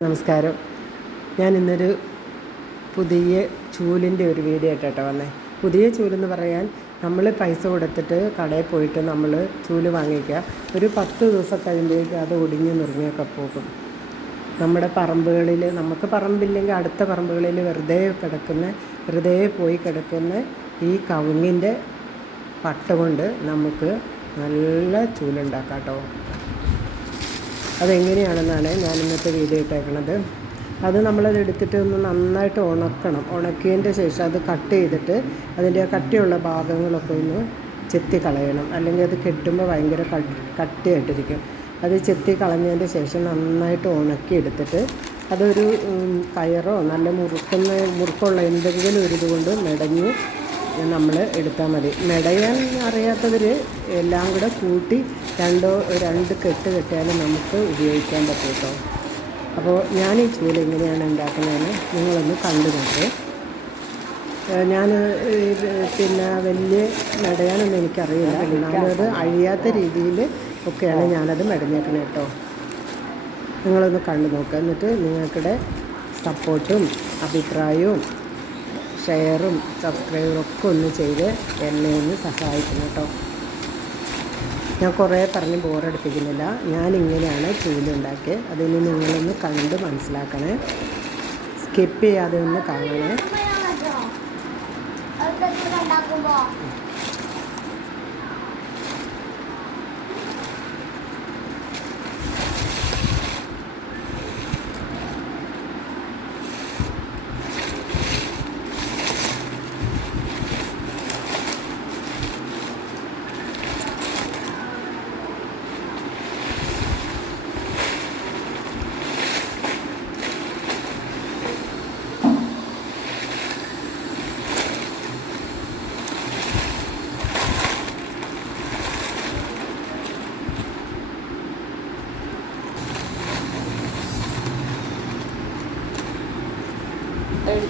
നമസ്കാരം. ഞാൻ ഇന്നൊരു പുതിയ ചൂലിന്റെ ഒരു വീഡിയോ ആയിട്ടോ വന്നേ. പുതിയ ചൂലെന്ന് പറയാൻ നമ്മൾ പൈസ കൊടുത്തിട്ട് കടയിൽ പോയിട്ട് നമ്മൾ ചൂൽ വാങ്ങിക്കുക. ഒരു പത്ത് ദിവസം കഴിയുമ്പോഴേക്കും അത് ഒടിഞ്ഞ് നുറുങ്ങിയൊക്കെ പോകും. നമ്മുടെ പറമ്പുകളിൽ നമുക്ക് പറമ്പില്ലെങ്കിൽ അടുത്ത പറമ്പുകളിൽ വെറുതെ കിടക്കുന്ന വെറുതെ പോയി കിടക്കുന്ന ഈ കവുങ്ങിന്റെ പട്ട കൊണ്ട് നമുക്ക് നല്ല ചൂലുണ്ടാക്കാം കേട്ടോ അതെങ്ങനെയാണെന്നാണ് ഞാൻ ഇന്നത്തെ വീഡിയോ ഇട്ടേക്കണത്. അത് നമ്മളത് എടുത്തിട്ട് ഒന്ന് നന്നായിട്ട് ഉണക്കണം. ഉണക്കിയതിന്റെ ശേഷം അത് കട്ട് ചെയ്തിട്ട് അതിന്റെ കട്ടിയുള്ള ഭാഗങ്ങളൊക്കെ ഒന്ന് ചെത്തി കളയണം. അല്ലെങ്കിൽ അത് കെട്ടുമ്പോൾ ഭയങ്കര കട്ടിയായിട്ടിരിക്കും. അത് ചെത്തി കളഞ്ഞതിന്റെ ശേഷം നന്നായിട്ട് ഉണക്കി എടുത്തിട്ട് അതൊരു കയറോ നല്ല മുറുക്കുന്ന മുറുക്കുള്ള എന്തെങ്കിലും ഒരു ഇതുകൊണ്ട് മെടഞ്ഞ് നമ്മൾ എടുത്താൽ മതി. മെടയാൻ അറിയാത്തവർ എല്ലാം കൂടെ കൂട്ടി രണ്ടോ രണ്ട് കെട്ട് കെട്ടിയാലും നമുക്ക് ഉപയോഗിക്കാൻ പറ്റും കേട്ടോ. അപ്പോൾ ഞാൻ ഈ ചൂല എങ്ങനെയാണ് ഉണ്ടാക്കുന്നതെന്ന് നിങ്ങളൊന്ന് കണ്ടു നോക്ക്. ഞാൻ പിന്നെ വലിയ മെടയാനൊന്നും എനിക്കറിയില്ല. ഞാനത് അഴിയാത്ത രീതിയിൽ ഒക്കെയാണ് ഞാനത് മെടഞ്ഞേക്കണേ കേട്ടോ. നിങ്ങളൊന്ന് കണ്ടു നോക്കുക എന്നിട്ട് നിങ്ങൾക്കിടെ സപ്പോർട്ടും അഭിപ്രായവും ഷെയറും സബ്സ്ക്രൈബറും ഒക്കെ ഒന്ന് ചെയ്ത് എന്നെ ഒന്ന് സഹായിക്കണം കേട്ടോ. ഞാൻ കുറേ പറഞ്ഞ് ബോറടിപ്പിക്കുന്നില്ല. ഞാനിങ്ങനെയാണ് ചൂലുണ്ടാക്കിയത് അതിന് നിങ്ങളൊന്ന് കണ്ട് മനസ്സിലാക്കണേ. സ്കിപ്പ് ചെയ്യാതെ ഒന്ന് കാണണേ.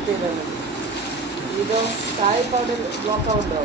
ചെയ്തത് ഇതോ താഴെ ബ്ലോക്ക് ആവുണ്ടോ